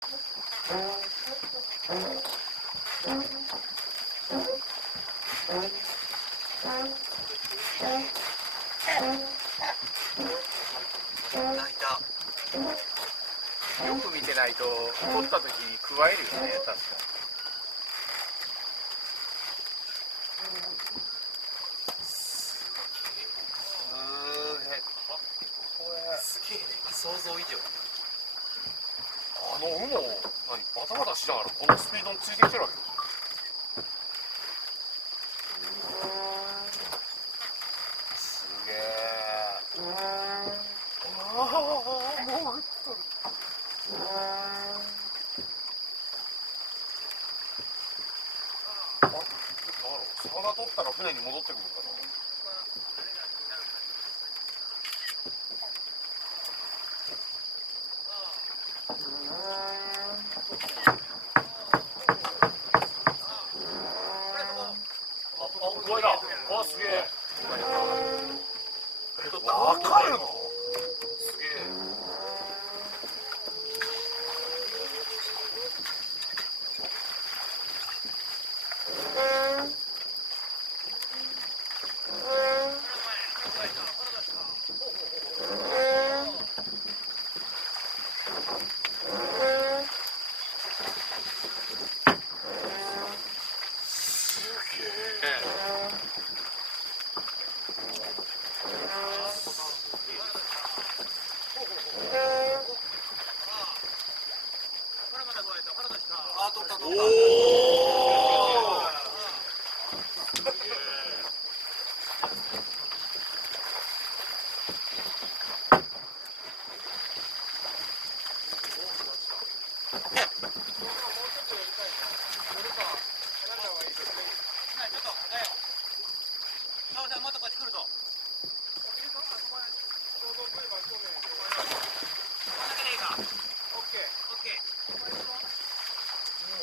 泣いた。よく見てないと取った時にくわえるよね、確か。すげえね、想像以上。海もバタバタしながらこのスピードについてきてるわけよ。すげえ。もうっとる。魚取ったら船に戻ってくるのかな。すげえ。高いの？すげえ。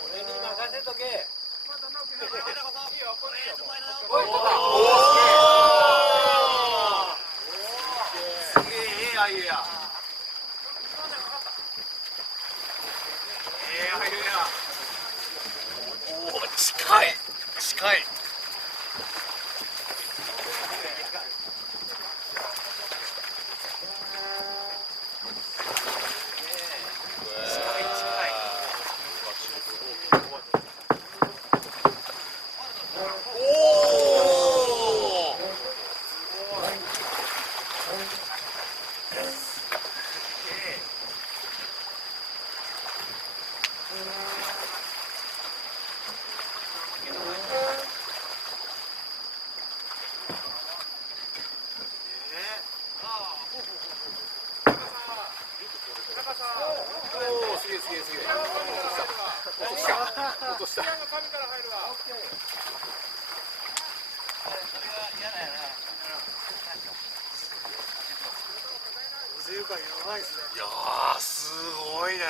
俺に任せとけ。すげえ、ええあゆや。ええあゆや。おお、近い。近い。落とした。いやー、すごいね。